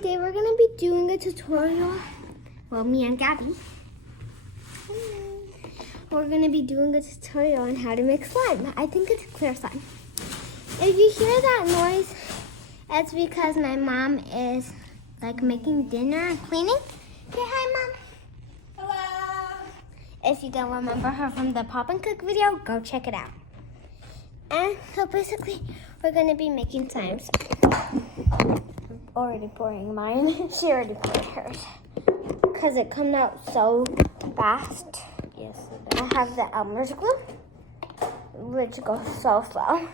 today we're going to be doing a tutorial. Well, me and Gabby. We're going to be doing a tutorial on how to make slime. I think it's clear slime. If you hear that noise, it's because my mom is like making dinner and cleaning. Say hi, Mom. Hello. If you don't remember her from the Pop and Cook video, go check it out. And so basically, we're going to be making slimes. Already pouring mine. She already poured hers. Because it comes out so fast. Yes. I have the Elmer's glue, which goes so slow.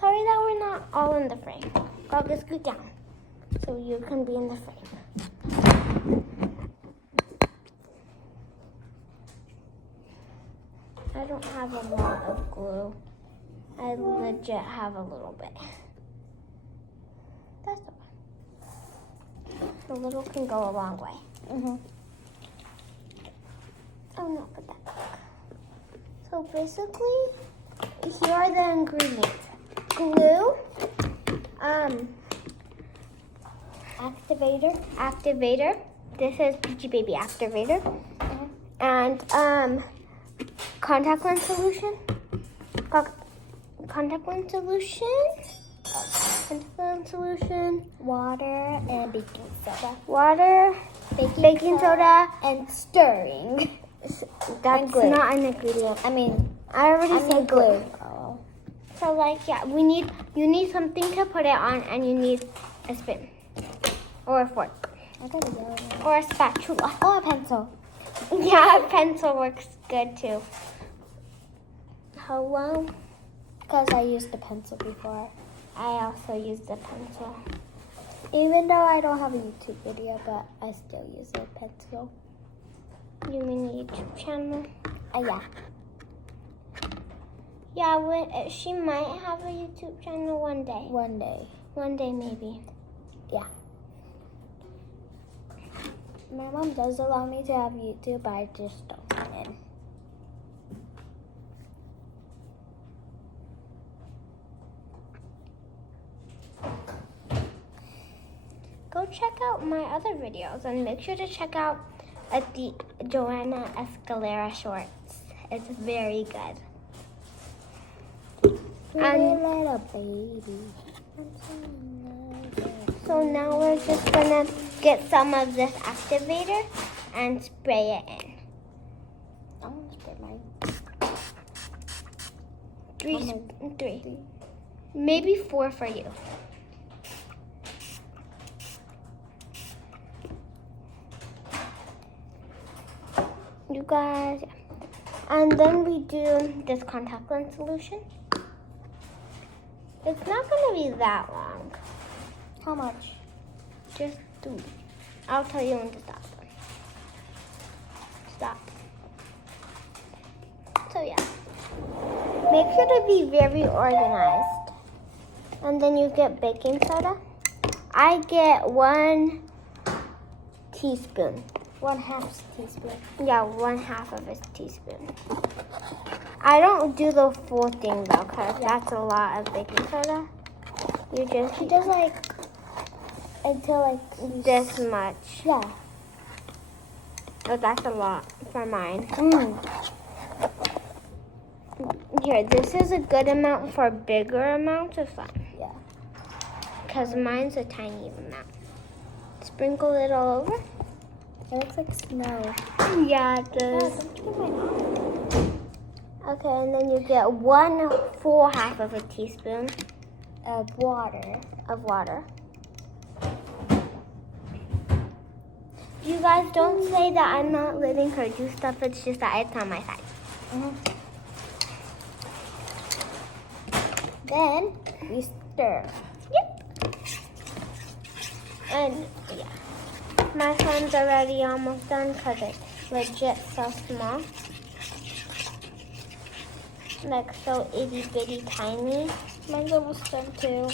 Sorry that we're not all in the frame. I'll just scoot down so you can be in the frame. I don't have a lot of glue. I legit have a little bit. That's the one. A little can go a long way. Oh no, put that back. So basically, here are the ingredients. Glue, activator. This is Peachy Baby activator. And contact lens solution. Contact lens solution. Water and baking soda. Water, baking soda, and stirring. That's glue. not an ingredient. I already mean said glue. So yeah, you need something to put it on, and you need a spoon or a fork or a spatula or a pencil. Yeah, a pencil works good too. Hello. Because I used a pencil before. I also used a pencil. Even though I don't have a YouTube video, but I still use a pencil. You mean a YouTube channel? Yeah. Yeah, she might have a YouTube channel one day. One day maybe. Yeah. My mom does allow me to have YouTube, but I just don't want it. Go check out my other videos and make sure to check out the Joanna Escalera shorts. It's very good. Little baby. So now we're just gonna get some of this activator and spray it in. I'm gonna spray mine. Three. Maybe 4 for you. You guys, and then we do this contact lens solution. It's not gonna be that long. How much? Just 2. I'll tell you when to stop. Stop. So yeah, make sure to be very organized. And then you get baking soda. I get 1 teaspoon. 1/2 teaspoon. Yeah, 1/2 of a teaspoon. I don't do the full thing though, because that's a lot of baking soda. She does until this much. Yeah. Oh, that's a lot for mine. Here, this is a good amount for bigger amounts of slime. Yeah. Because mine's a tiny amount. Sprinkle it all over. It looks like snow. Yeah, it does. Okay, and then you get 1 full half of a teaspoon Of water. You guys don't say that I'm not letting her do stuff. It's just that it's on my side. Then we stir. Yep. And yeah, my slime's already almost done because it's legit so small. Like so itty bitty tiny. Mine's almost done too.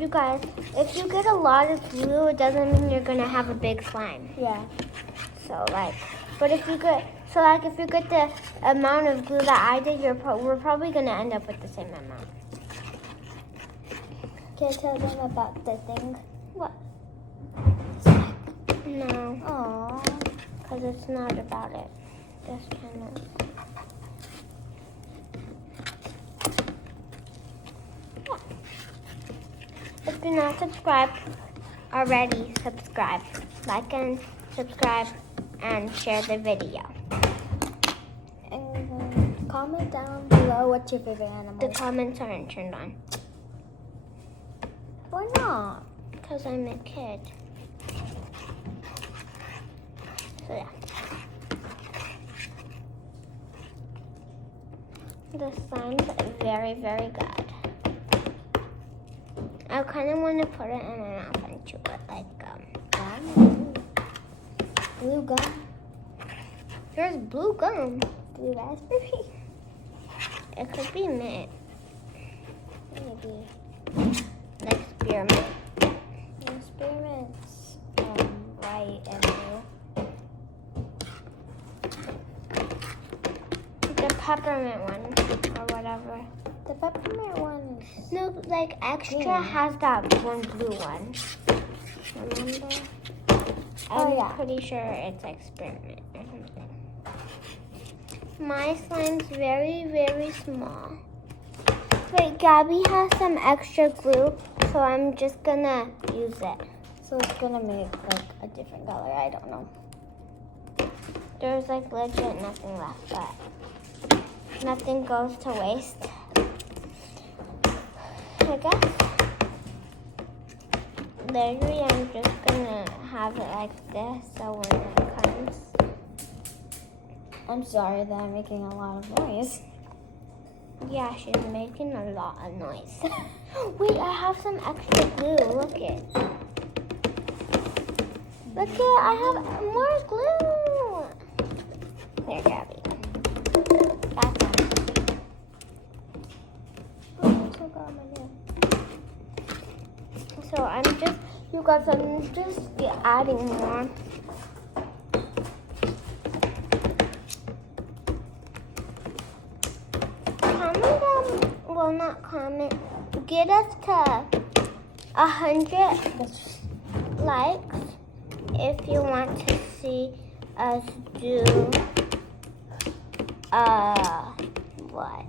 You guys, if you get a lot of glue, it doesn't mean you're gonna have a big slime. Yeah. So but if you get the amount of glue that I did, we're probably gonna end up with the same amount. Can I tell them about the thing? What? No, Aww. because it's not about it. This channel. If you're not subscribed already, subscribe. Like and subscribe and share the video. And comment down below what's your favorite animal. The comments aren't turned on Why not? because I'm a kid. So yeah. The slime's very, very good. I kind of want to put it in my mouth and chew it like Blue gum. There's blue gum. Blue raspberry. It could be mint. Maybe. Like spearmint. Experiments. White and blue. The peppermint one or whatever. The peppermint one is. No, like extra Yeah. has that one blue one. Remember? Oh, I'm yeah. pretty sure it's like spearmint or something. My slime's very, very small. Wait, Gabby has some extra glue, so I'm just gonna use it. So it's gonna make like a different color. I don't know. There's like legit nothing left, but nothing goes to waste. I guess. Literally, I'm just gonna have it like this, so when it comes. I'm sorry that I'm making a lot of noise. Yeah, she's making a lot of noise. Wait, I have some extra glue. Look it. Look it, I have more glue. Here, Gabby. That's one. Oh, I took out my nail. So I'm just, you guys, I'm just adding more. Comment well, not comment. Get us to 100 likes if you want to see us do what?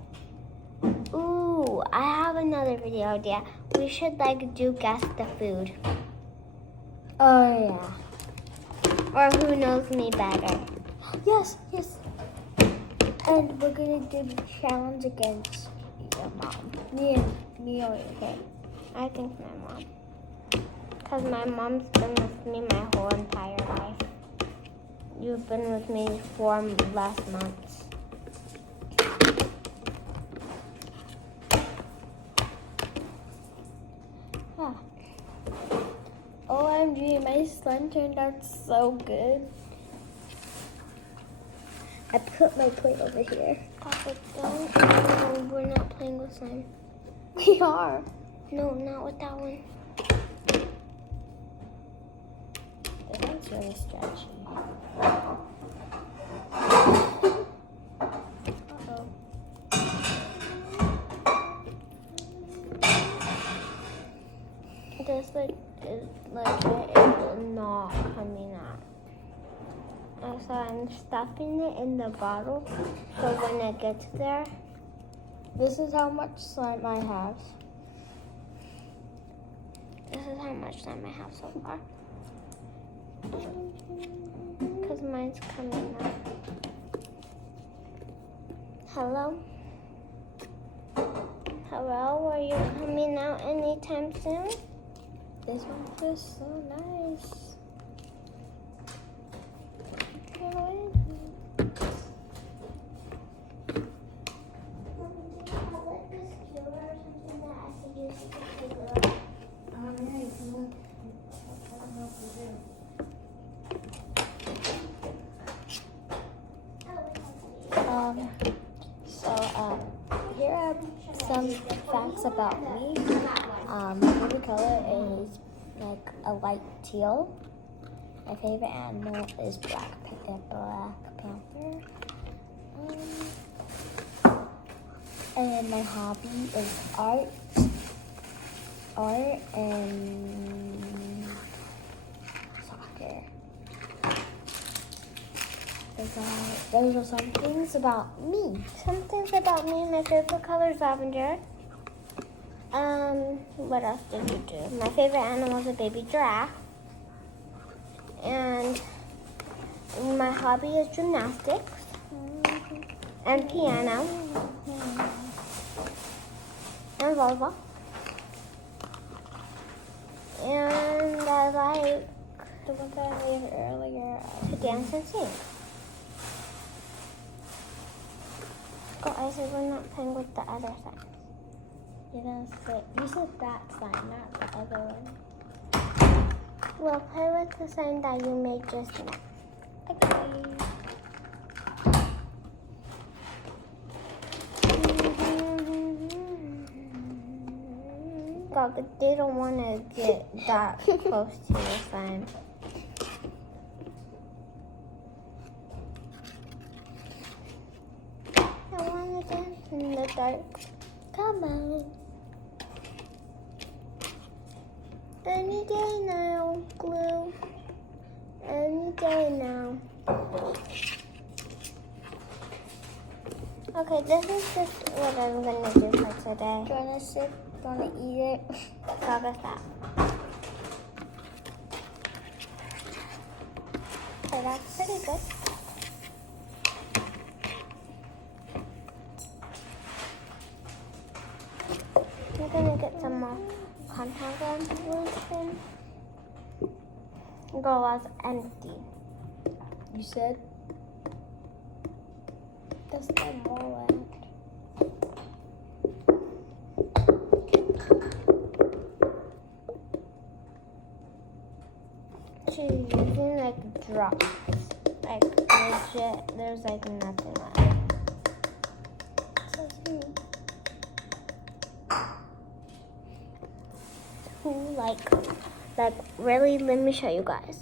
Ooh, I have another video idea. We should like do guess the food. Oh yeah. Or who knows me better. Yes, yes. And we're gonna do the challenge against your mom. Me or okay? I think my mom. Because my mom's been with me my whole entire life. You've been with me 4 less months. Yeah. OMG, my slime turned out so good. I put my plate over here. Papa, don't. No, we're not playing with slime. We are. No, not with that one. This one's really stretchy. Uh-oh. This like is legit not coming out. So I'm stuffing it in the bottle. So when it gets there, This is how much slime I have. this is how much slime I have so far. Because mine's coming out. Hello? Hello? Are you coming out anytime soon? This one feels so nice. Here are some facts about me. My favorite color is like a light teal. My favorite animal is Black Panther. And my hobby is art. art and soccer. Those are some things about me. Some things about me. My favorite color is lavender. What else did you do? My favorite animal is a baby giraffe. And my hobby is gymnastics and piano and volleyball. And I like The one that I made earlier. to dance and sing. Oh, I said we're not playing with the other signs. You said that sign, not the other one. We'll play with the sign that you made just now. Okay. God, they don't want to get that close to the sign. I want to dance in the dark. Come on. Any day now, glue. Any day now. Okay, this is just what I'm gonna do for today. Do you want to sip? Do you want to eat it? So that's that. Okay, that's pretty good. I'm gonna get some more contact solution. Go was empty. You said? There's no more left. She's using like drops. Like legit, there's like nothing left. So sweet. Like really, let me show you guys.